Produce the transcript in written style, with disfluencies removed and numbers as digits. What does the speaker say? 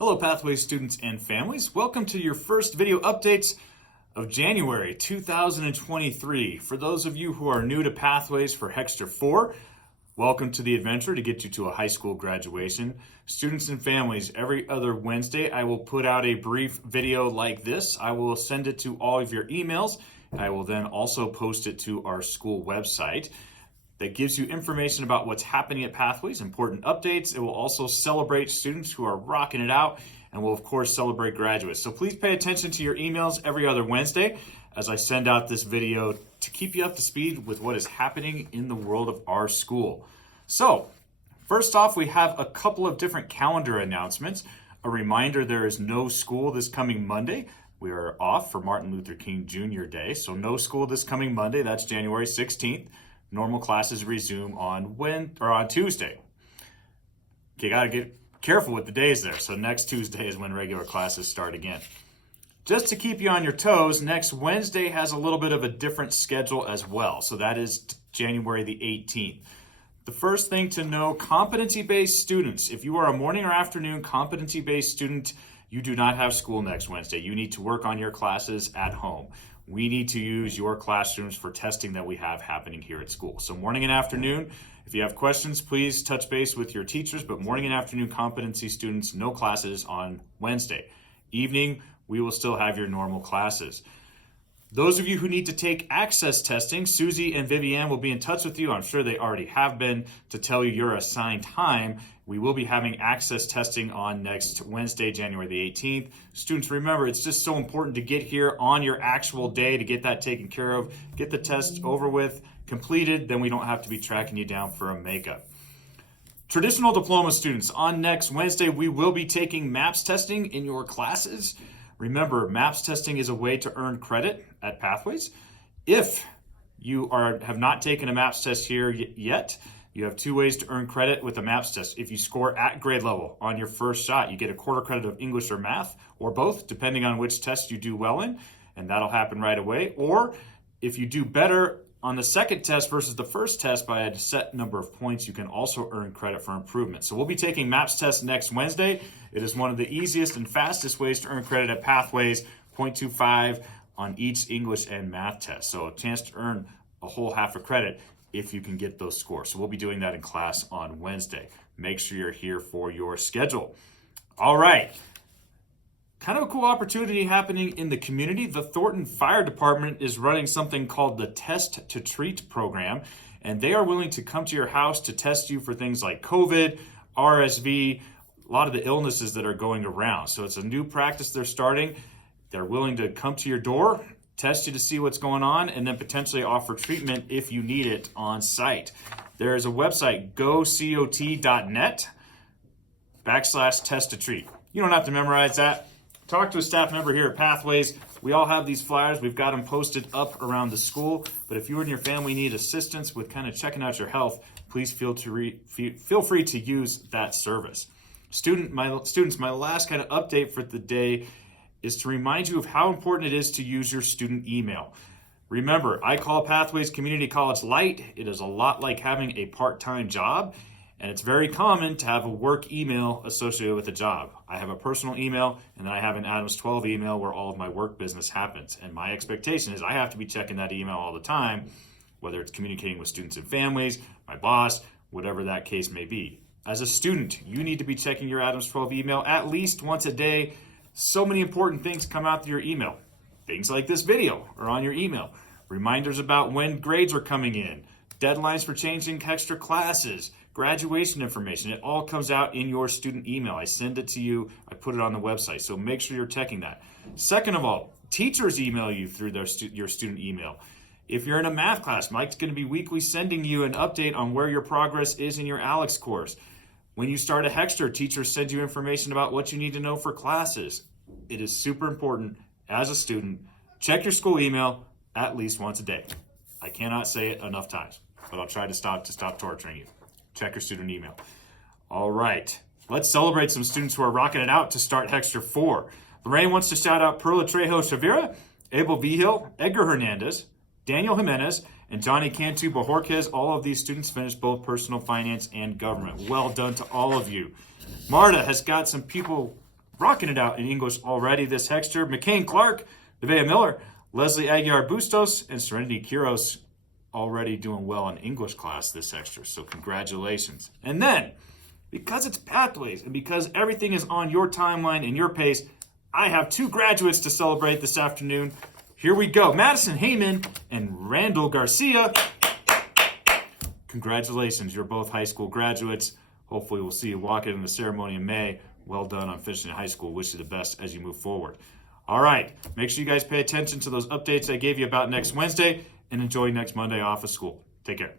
Hello Pathways students and families. Welcome to your first video updates of January 2023. For those of you who are new to Pathways for Hexter 4, welcome to the adventure to get you to a high school graduation. Students and families, every other Wednesday I will put out a brief video like this. I will send it to all of your emails. I will then also post it to our school website. That gives you information about what's happening at Pathways, important updates. It will also celebrate students who are rocking it out, and will of course celebrate graduates. So please pay attention to your emails every other Wednesday as I send out this video to keep you up to speed with what is happening in the world of our school. So first off, we have a couple of different calendar announcements. A reminder, there is no school this coming Monday. We are off for Martin Luther King Jr. Day, so no school this coming Monday. That's January 16th. Normal classes resume on Tuesday. You gotta get careful with the days there. So next Tuesday is when regular classes start again. Just to keep you on your toes, next Wednesday has a little bit of a different schedule as well. So that is January the 18th. The first thing to know, competency-based students. If you are a morning or afternoon competency-based student, you do not have school next Wednesday. You need to work on your classes at home. We need to use your classrooms for testing that we have happening here at school. So morning and afternoon, if you have questions, please touch base with your teachers, but morning and afternoon competency students, no classes on Wednesday. Evening, we will still have your normal classes. Those of you who need to take access testing, Susie and Vivienne will be in touch with you. I'm sure they already have been, to tell you your assigned time. We will be having access testing on next Wednesday, January the 18th. Students, remember, it's just so important to get here on your actual day to get that taken care of, get the test over with, completed, then we don't have to be tracking you down for a makeup. Traditional diploma students, on next Wednesday, we will be taking MAPS testing in your classes. Remember, MAPS testing is a way to earn credit at Pathways. If you have not taken a MAPS test here yet, you have two ways to earn credit with a MAPS test. If you score at grade level on your first shot, you get a quarter credit of English or math, or both, depending on which test you do well in, and that'll happen right away. Or if you do better on the second test versus the first test by a set number of points, you can also earn credit for improvement. So we'll be taking MAPS tests next Wednesday. It is one of the easiest and fastest ways to earn credit at Pathways, 0.25 on each English and math test. So a chance to earn a whole half a credit if you can get those scores. So we'll be doing that in class on Wednesday. Make sure you're here for your schedule. All right. Kind of a cool opportunity happening in the community. The Thornton Fire Department is running something called the Test to Treat program, and they are willing to come to your house to test you for things like COVID, RSV, a lot of the illnesses that are going around. So it's a new practice they're starting. They're willing to come to your door, test you to see what's going on, and then potentially offer treatment if you need it on site. There is a website, gocot.net/test to treat. You don't have to memorize that. Talk to a staff member here at Pathways. We all have these flyers. We've got them posted up around the school. But if you and your family need assistance with kind of checking out your health, please feel free to use that service. Students, my last kind of update for the day is to remind you of how important it is to use your student email. Remember, I call Pathways Community College light. It is a lot like having a part-time job, and it's very common to have a work email associated with a job. I have a personal email, and then I have an Adams 12 email where all of my work business happens. And my expectation is I have to be checking that email all the time, whether it's communicating with students and families, my boss, whatever that case may be. As a student, you need to be checking your Adams 12 email at least once a day. So many important things come out through your email. Things like this video are on your email. Reminders about when grades are coming in, deadlines for changing extra classes, graduation information. It all comes out in your student email. I send it to you. I put it on the website. So make sure you're checking that. Second of all, teachers email you through your student email. If you're in a math class, Mike's going to be weekly sending you an update on where your progress is in your ALEX course. When you start a Hexter, teachers send you information about what you need to know for classes. It is super important as a student. Check your school email at least once a day. I cannot say it enough times, but I'll try to stop torturing you. Check your student email. All right, let's celebrate some students who are rocking it out to start Hexter 4. Lorraine wants to shout out Perla Trejo Chavira, Abel Vigil, Edgar Hernandez, Daniel Jimenez, and Johnny Cantu Bajorquez. All of these students finished both personal finance and government. Well done to all of you. Marta has got some people rocking it out in English already this Hexter. McCain Clark, Nevaeh Miller, Leslie Aguiar Bustos, and Serenity Quiros already doing well in English class this Hexter. So congratulations. And then, because it's Pathways and because everything is on your timeline and your pace, I have 2 graduates to celebrate this afternoon. Here we go. Madison Heyman and Randall Garcia. Congratulations. You're both high school graduates. Hopefully we'll see you walk in the ceremony in May. Well done on finishing high school. Wish you the best as you move forward. All right. Make sure you guys pay attention to those updates I gave you about next Wednesday and enjoy next Monday off of school. Take care.